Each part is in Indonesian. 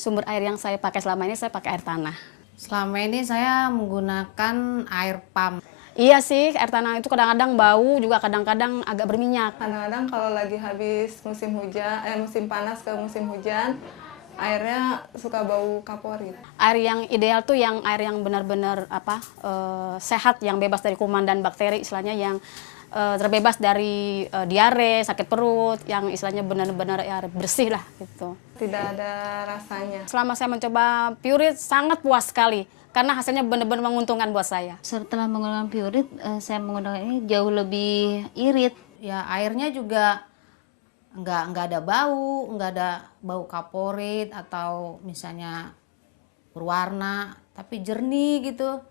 Sumber air yang saya pakai selama ini saya pakai air tanah. Selama ini saya menggunakan air pump. Iya sih, air tanah itu kadang-kadang bau, juga kadang-kadang agak berminyak. Kadang-kadang kalau lagi habis musim hujan, musim panas ke musim hujan, airnya suka bau kapur gitu. Air yang ideal tuh yang air yang benar-benar sehat, yang bebas dari kuman dan bakteri, istilahnya yang terbebas dari diare, sakit perut, yang istilahnya benar-benar air bersih lah gitu. Tidak ada rasanya. Selama saya mencoba Pureit sangat puas sekali karena hasilnya benar-benar menguntungkan buat saya. Setelah menggunakan Pureit, saya menggunakan ini jauh lebih irit. Ya airnya juga nggak ada bau, nggak ada bau kaporit atau misalnya berwarna, tapi jernih gitu.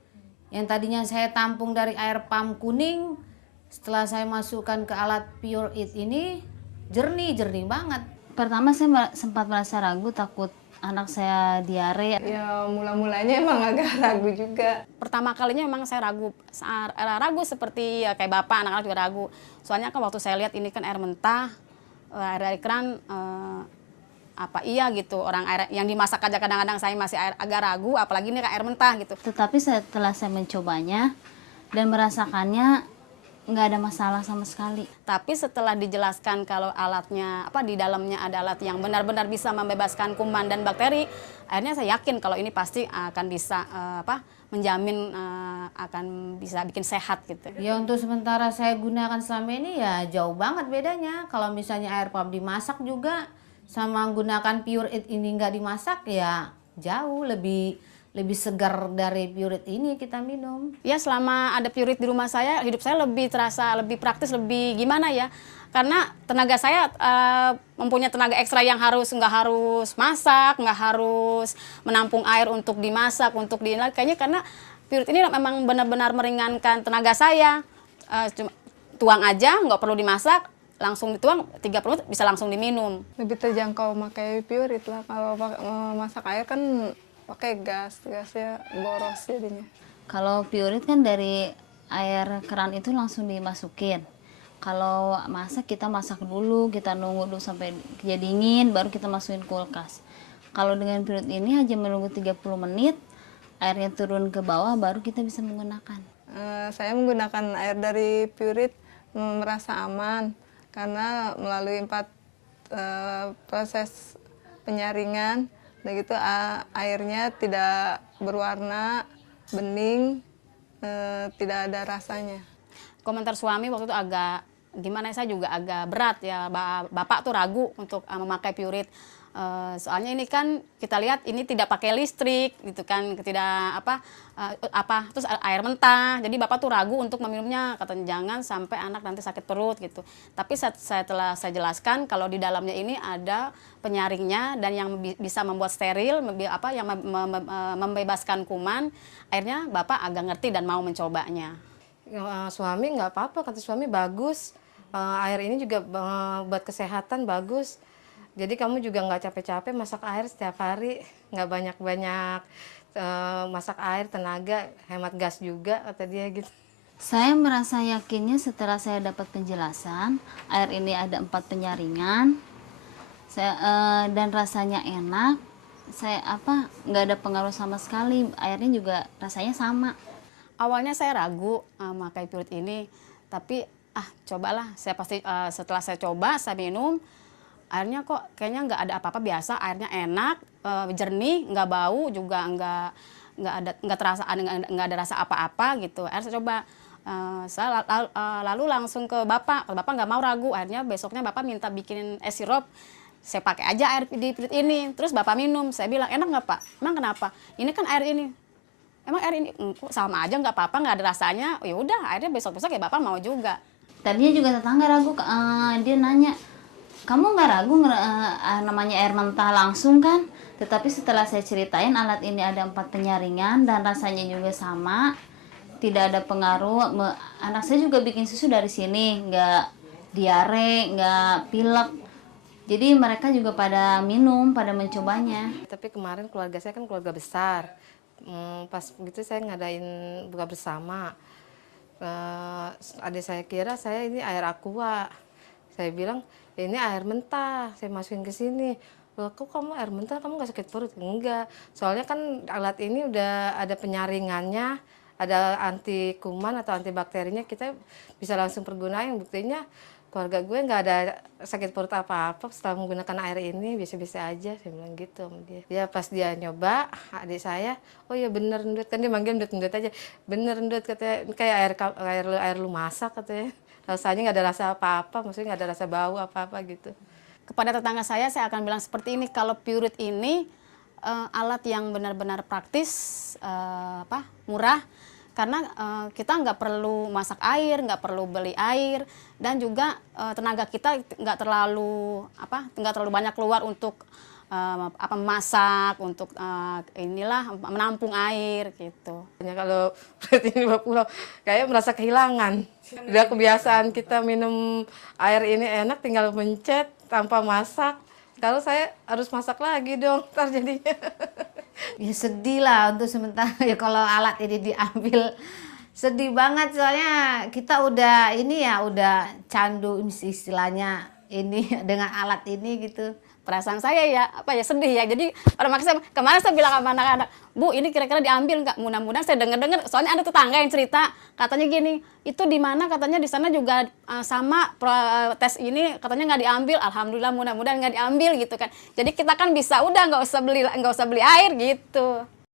Yang tadinya saya tampung dari air pump kuning, setelah saya masukkan ke alat Pureit ini jernih banget. Pertama saya sempat merasa ragu, takut anak saya diare. Ya mula-mulanya emang agak ragu juga. Pertama kalinya memang saya ragu seperti ya, kayak bapak, anak-anak juga ragu. Soalnya kan waktu saya lihat ini kan air mentah, air dari keran, apa iya gitu, orang air yang dimasak aja kadang-kadang saya masih agak ragu, apalagi ini kan air mentah gitu. Tetapi setelah saya mencobanya dan merasakannya, nggak ada masalah sama sekali. Tapi setelah dijelaskan kalau alatnya di dalamnya ada alat yang benar-benar bisa membebaskan kuman dan bakteri, akhirnya saya yakin kalau ini pasti akan bisa menjamin akan bisa bikin sehat gitu. Ya untuk sementara saya gunakan selama ini ya jauh banget bedanya. Kalau misalnya air pump dimasak juga sama menggunakan Pureit ini nggak dimasak ya jauh lebih segar dari Pureit ini kita minum. Ya selama ada Pureit di rumah saya, hidup saya lebih terasa lebih praktis, lebih gimana ya. Karena tenaga saya mempunyai tenaga ekstra yang nggak harus masak, nggak harus menampung air untuk dimasak, untuk kayaknya karena Pureit ini memang benar-benar meringankan tenaga saya. Cuma tuang aja, nggak perlu dimasak, langsung dituang 30 menit bisa langsung diminum. Lebih terjangkau pakai Pureit lah. Kalau masak air kan pakai gasnya boros jadinya. Kalau Pureit kan dari air keran itu langsung dimasukin. Kalau masak kita masak dulu, kita nunggu dulu sampai dia dingin, baru kita masukin kulkas. Kalau dengan Pureit ini hanya menunggu 30 menit, airnya turun ke bawah, baru kita bisa menggunakan. Saya menggunakan air dari Pureit merasa aman, karena melalui 4 proses penyaringan, dan gitu airnya tidak berwarna, bening, tidak ada rasanya. Komentar suami waktu itu agak gimana, saya juga agak berat ya, bapak tuh ragu untuk memakai Pureit. Soalnya ini kan kita lihat ini tidak pakai listrik gitu kan, tidak terus air mentah, jadi bapak tuh ragu untuk meminumnya, katanya jangan sampai anak nanti sakit perut gitu. Tapi setelah saya jelaskan kalau di dalamnya ini ada penyaringnya dan yang bisa membuat steril, yang membebaskan kuman, akhirnya bapak agak ngerti dan mau mencobanya. Suami nggak apa-apa, kata suami bagus, air ini juga buat kesehatan bagus. Jadi kamu juga nggak capek-capek masak air setiap hari, nggak banyak-banyak masak air, tenaga, hemat gas juga, kata dia gitu. Saya merasa yakinnya setelah saya dapat penjelasan, air ini ada 4 penyaringan, dan rasanya enak. Saya nggak ada pengaruh sama sekali, airnya juga rasanya sama. Awalnya saya ragu memakai Pureit ini, tapi cobalah. Saya pasti setelah saya coba, saya minum, airnya kok kayaknya nggak ada apa-apa, biasa, airnya enak, jernih, nggak bau, juga nggak ada rasa apa-apa gitu. Akhirnya saya coba, saya lalu langsung ke bapak. Kalau bapak nggak mau ragu, akhirnya besoknya bapak minta bikinin es sirup. Saya pakai aja air di Pureit ini, terus bapak minum. Saya bilang, enak nggak pak? Emang kenapa? Ini kan air ini. Emang air ini sama aja, nggak apa-apa, nggak ada rasanya. Ya udah, akhirnya besok-besok ya bapak mau juga. Tadinya juga tetangga ragu, dia nanya, kamu nggak ragu namanya air mentah langsung kan? Tetapi setelah saya ceritain alat ini ada 4 penyaringan dan rasanya juga sama, tidak ada pengaruh. Anak saya juga bikin susu dari sini, nggak diare, nggak pilek. Jadi mereka juga pada minum, pada mencobanya. Tapi kemarin keluarga saya kan keluarga besar. Pas begitu saya ngadain buka bersama. Adik saya kira saya ini air aqua. Saya bilang, ini air mentah, saya masukin ke sini. loh kok kamu air mentah kamu nggak sakit perut? Enggak, soalnya kan alat ini udah ada penyaringannya, ada anti kuman atau antibakterinya, kita bisa langsung pergunain. Buktinya keluarga gue nggak ada sakit perut apa-apa setelah menggunakan air ini, biasa-biasa aja, saya bilang gitu sama dia. Ya pas dia nyoba, adik saya, oh ya bener Ndut, kan dia manggil Ndut aja, bener Ndut katanya, kayak air lu masak katanya, rasanya nggak ada rasa apa-apa, maksudnya nggak ada rasa bau apa-apa gitu. Kepada tetangga saya akan bilang seperti ini, kalau Purit ini alat yang benar-benar praktis, murah, karena kita nggak perlu masak air, nggak perlu beli air, dan juga tenaga kita nggak terlalu banyak keluar untuk memasak, untuk menampung air gitu. Kalau Purit ini bawa pulau, kayak merasa kehilangan. Udah kebiasaan kita minum air ini enak, tinggal mencet tanpa masak. Kalau saya harus masak lagi dong, ntar jadinya. Ya sedih lah untuk sementara ya kalau alat ini diambil. Sedih banget soalnya kita udah candu istilahnya ini dengan alat ini gitu. Perasaan saya sedih ya. Jadi pada makanya kemarin saya bilang sama anak-anak, Bu ini kira-kira diambil nggak? Mudah-mudahan saya dengar, soalnya ada tetangga yang cerita, katanya gini, itu di mana katanya di sana juga sama tes ini katanya nggak diambil. Alhamdulillah mudah-mudahan nggak diambil gitu kan. Jadi kita kan bisa udah nggak usah beli air gitu.